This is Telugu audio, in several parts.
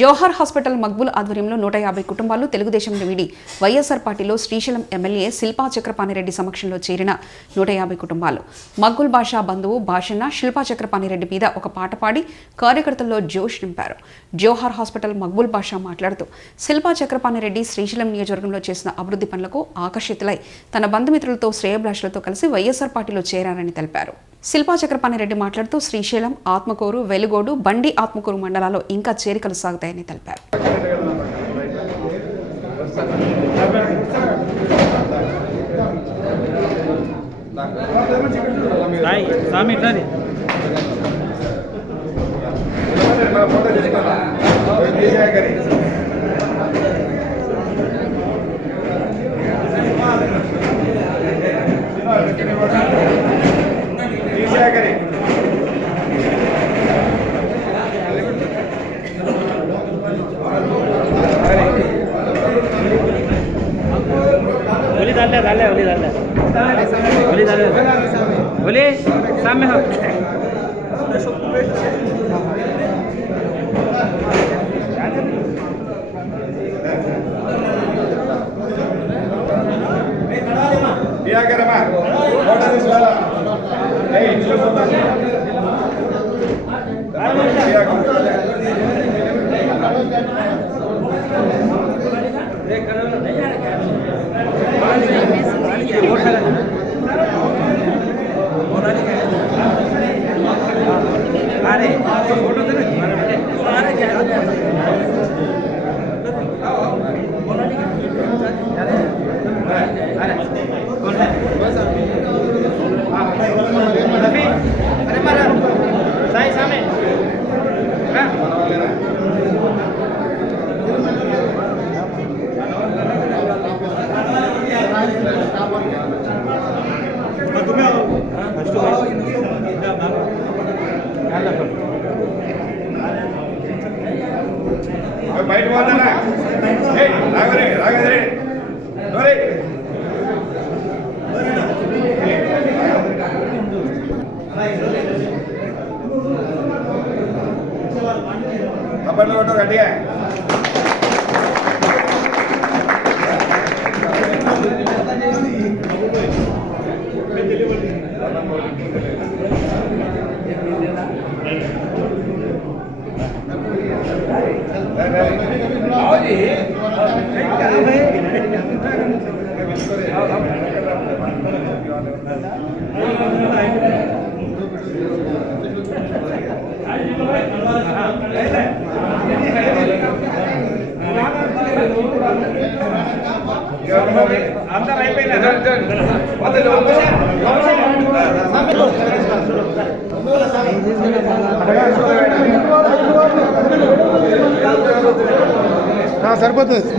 జోహార్ హాస్పిటల్ మక్బూల్ ఆధ్వర్యంలో 150 కుటుంబాలు తెలుగుదేశం వీడి వైఎస్ఆర్ పార్టీలో శ్రీశైలం ఎమ్మెల్యే శిల్పా చక్రపాణిరెడ్డి సమక్షంలో చేరిన 150 కుటుంబాలు మక్బూల్ బాషా బంధువు భాషన్న శిల్పా చక్రపాణిరెడ్డి మీద ఒక పాట పాడి కార్యకర్తల్లో జోష్ నింపారు. జోహార్ హాస్పిటల్ మక్బూల్ బాషా మాట్లాడుతూ శిల్పా చక్రపాణిరెడ్డి శ్రీశైలం నియోజకవర్గంలో చేసిన అభివృద్ధి పనులకు ఆకర్షితులై తన బంధుమిత్రులతో శ్రేయోభిలాషులతో కలిసి వైఎస్ఆర్ పార్టీలో చేరారని తెలిపారు. శిల్పా చక్రపాణిరెడ్డి మాట్లాడుతూ శ్రీశైలం, ఆత్మకూరు, వెలుగోడు, బండి ఆత్మకూరు మండలాల్లో ఇంకా చేరికలు సాగుతాయని తెలిపారు. बोले सामने हो दिया कर रमा फोटो दिसला ए इच्छा होता है दिया कर देख कर नहीं यार क्या अरे फोटो दे अरे क्या अरे कौन है अरे मारा साई सामने हां బయట పోతారా ఏయ్ రాగరే డోరే అప్పట్లో కొట్టు గట్టిగా अंदर అయిపోయింది సరిపోతుంది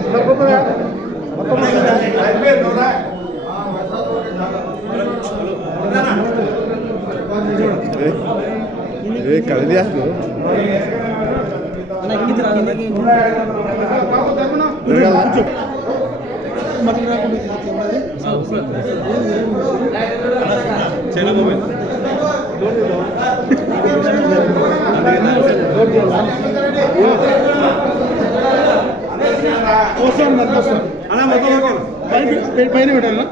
పైన పెట్టాలా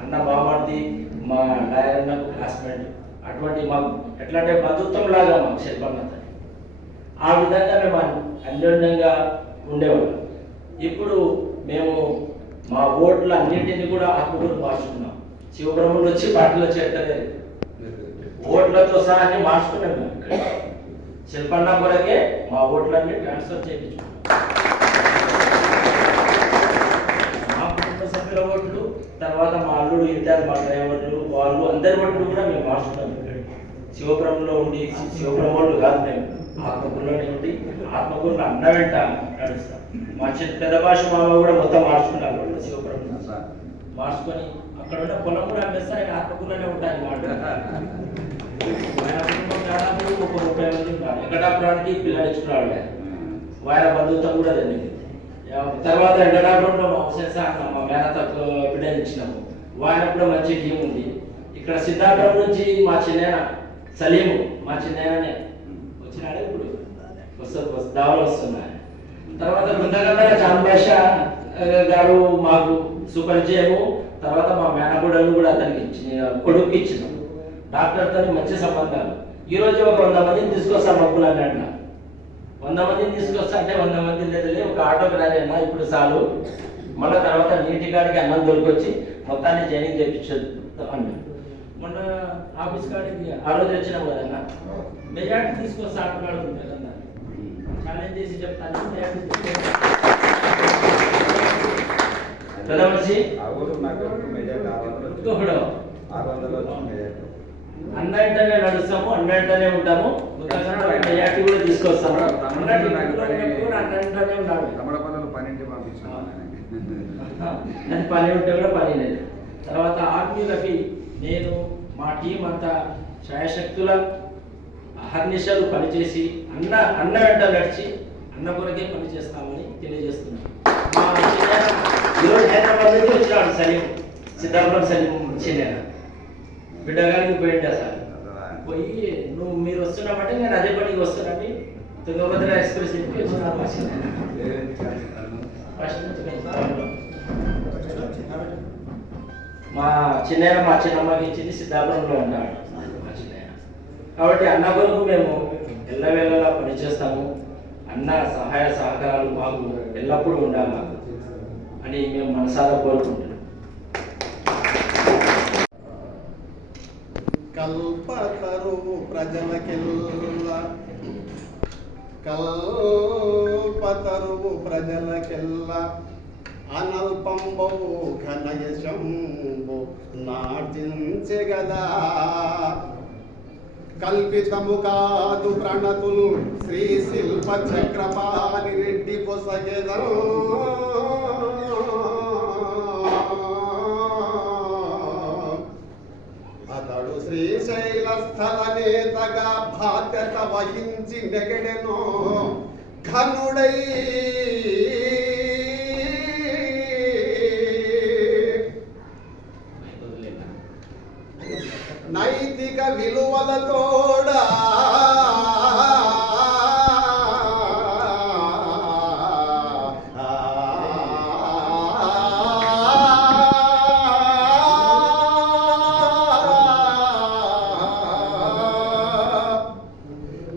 అన్న బామర్ది మా డైరెక్ట్ క్లాస్మేట్ అటువంటి మాకు ఎట్లా అంటే బంధుత్వం లాగా మాకు శిల్పన్నత ఆ విధంగా మేము అన్యోన్యంగా ఉండేవాళ్ళం. ఇప్పుడు మేము మా ఓట్ల అన్నింటినీ కూడా ఆత్మకూరు మార్చుకున్నాం. శివబ్రహ్మణుడు వచ్చి పార్టీలో చేరలేదు, ఓట్లతో సహా అన్ని మార్చుకున్నాం. మేము ఇక్కడ శిల్పన్న కొరకే మా ఓట్లన్నీ ట్రాన్స్ఫర్ చేయించుకున్నాం. ఓట్లు తర్వాత మా అల్లుడు ఇంటారు, మా డ్రైవర్లు వాళ్ళు అందరి ఓట్లు కూడా మేము మార్చుకున్నాం. ఇక్కడ శివపురంలో ఉండి శివపురం వాళ్ళు కాదు మేము ఆత్మకూరులోనే ఉండి ఆత్మకూరులో అన్న వెంట నడుస్తాం. మా పెద్ద భాష మామ కూడా మొత్తం మార్చుకున్నారు వాళ్ళు శివపురం మార్చుకొని అక్కడ ఉన్న పొలం కూడా అమ్మేస్తే ఆయన ఆత్మకూరులోనే ఉంటాయి మాట. ఆయన కుటుంబం దాదాపు ఒక 30 మంది ఉన్నారు. వెంకటాపురానికి పిల్లలు ఇచ్చుకున్నాడు ఆయన బంధుత్వం కూడా జరిగింది. తర్వాత వెంకటాపురంలో మా అవశేష మా మేనతకు బిడ్డలు ఇచ్చినాము. ఆయన కూడా మంచి టీం ఉంది. ఇక్కడ సిద్ధాపురం నుంచి మా చిన్న సలీము మా చిన్ననే వచ్చినాడే ఇప్పుడు దావలు వస్తున్నాయి. తర్వాత బృందగంధ చాంబాష గారు మాకు సుపరిచయము. తర్వాత మా మేనగూడలు కూడా అతనికి కొడుకు ఇచ్చినాం. డాక్టర్తో మంచి సంబంధాలు. ఈరోజు ఒక 100 మందిని తీసుకొస్తాం మక్కులు అన్నట్టు 100 మందిని తీసుకొస్తా అంటే 100 మంది లేదులే ఒక ఆటోకి రాలేనా ఇప్పుడు చాలు, మళ్ళీ తర్వాత నీటి కాడికి అన్నం దొరికొచ్చి మొత్తాన్ని జైనింగ్ చేయించదు అన్నాడు. మొన్న ఆఫీస్ కాడికి ఆ రోజు వచ్చినాం కదన్నా మెజార్టీ తీసుకొస్తా ఆటగాడు కదన్నా ఛాలెంజ్ చేసి చెప్తాను. పెద్ద మనిషి అన్నంటనే నడుస్తాము, అన్నంటనే ఉంటాము, మెజార్టీ కూడా తీసుకొస్తాము. అన్నంటనే ఉండాలి. అది పని ఉంటే కూడా పని లేదు. తర్వాత ఆర్మీలకి నేను మా టీం అంతా శాయశక్తుల అహర్నిశలు పనిచేసి అన్న వెంట నడిచి అన్న కొరకే పని చేస్తామని తెలియజేస్తున్నాను. మా చిన్న ఈరోజు హైదరాబాద్ నుంచి వచ్చినాడు సలీం, సిద్ధాపురం సలీం చిన్న బిడ్డగారికి పోయింటా సార్. పోయి మీరు వస్తున్నామంటే నేను అదే పనికి వస్తున్నాను. తుంగభద్ర ఎక్స్ప్రెస్ ఇంటికి వచ్చినాను మా చిన్న. మా చిన్న మా చిన్నమ్మకి ఇచ్చింది సిద్ధాపురంలో ఉన్నాడు మా చిన్న. కాబట్టి అన్న కొరకు మేము ఎల్లవేళలా పనిచేస్తాము. అన్న సహాయ సహకారాలు మాకు ఎల్లప్పుడూ ఉండాలి అని మేము మనసారా కోరుకుంటున్నాం. కల్పతరువు ప్రజలకెల్లా కల్పతరువు ప్రజలకెల్లా అనల్పంబవు ఘనయశంబు నాటించెగదా కల్పితము కాదు ప్రణతులు శ్రీ శిల్ప చక్రపాణి రెడ్డి పొసగెదరు అతడు శ్రీశైల స్థల నేతగా బాధ్యత వహించి నెగడెనో ఘనుడై నైతిక విలువలతోడా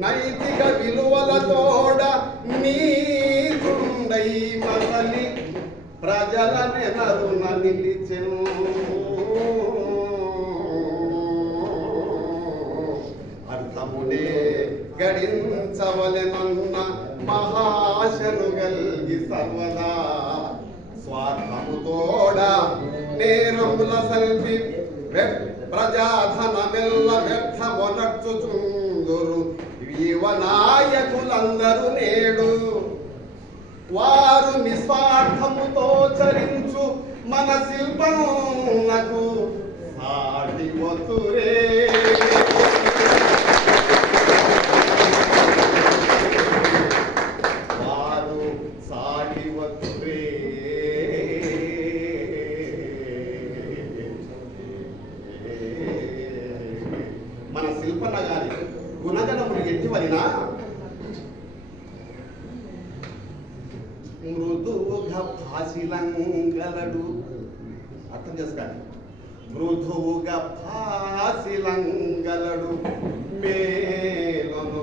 నైతిక విలువలతోడ నీతుండై మసలి ప్రజల నెనరున నిలిచెను. అర్థమునే గడించవలెనన్న మహాశను గల్గి సర్వదా స్వార్థముతోడ నేరముల సల్పి ప్రజాధనమెల్ల వ్యర్థమొనర్చుచుందురు యువ నాయకులందరూ నేడు. వారు నిస్వార్థముతో చరించు మన శిల్పమునకు సాటి వతురే. వారు సాటి వతురే. మన శిల్పన్న గారి గుణగణములు ఎట్టివరినా మృదువుగా భాషిలంగలడు. అర్థం చేసుకోండి. మృదువుగా భాషిలంగలడు మేలను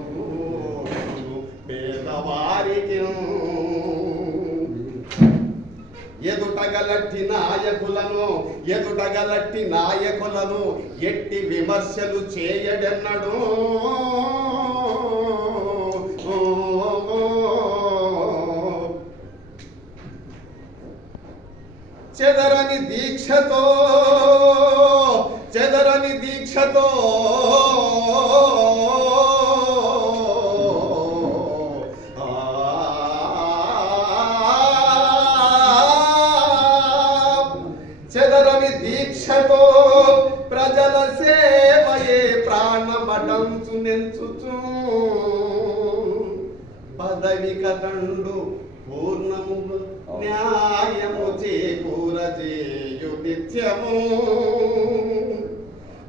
పేదవారికి ఎదుటగలట్టి నాయకులను ఎట్టి విమర్శలు చేయడెన్నడు. చెదరని దీక్షతో పదవి కదండు పూర్ణము న్యాయము చేకూర చేయు నిత్యము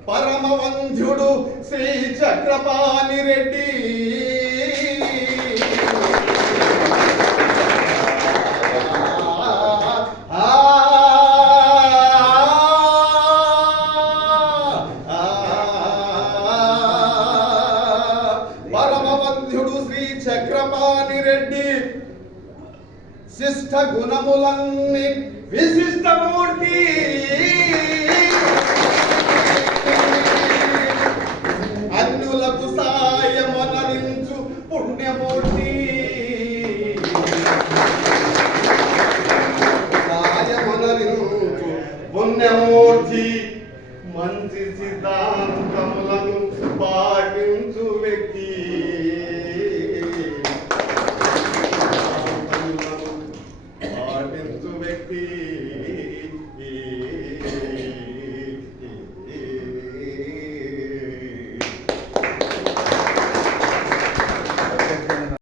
పరమవంధ్యుడు శ్రీ చక్రపాణి రెడ్డి పరమవంధ్యుడు శ్రీ చక్రపాణి రెడ్డి శిష్ట గుణములన్నీ విశిష్టమూర్తి అన్యులకు సాయమనరించు పుణ్యమూర్తి సాయమనరించు పుణ్యమూర్తి మంచి సిద్ధాంతములను పాటించు